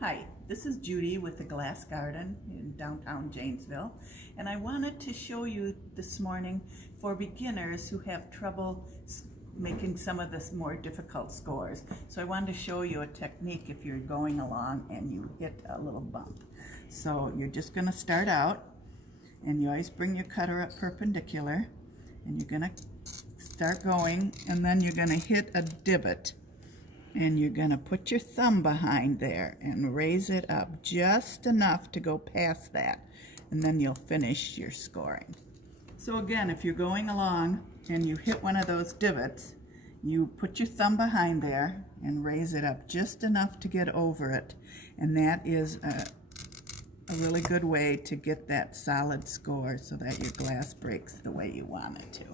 Hi, this is Judy with the Glass Garden in downtown Janesville, and I wanted to show you this morning for beginners who have trouble making some of the more difficult scores. So I wanted to show you a technique if you're going along and you hit a little bump. So you're just going to start out, and you always bring your cutter up perpendicular, and you're going to start going, and then you're going to hit a divot. And you're going to put your thumb behind there and raise it up just enough to go past that, and then you'll finish your scoring. So again, if you're going along and you hit one of those divots, you put your thumb behind there and raise it up just enough to get over it, and that is a really good way to get that solid score so that your glass breaks the way you want it to.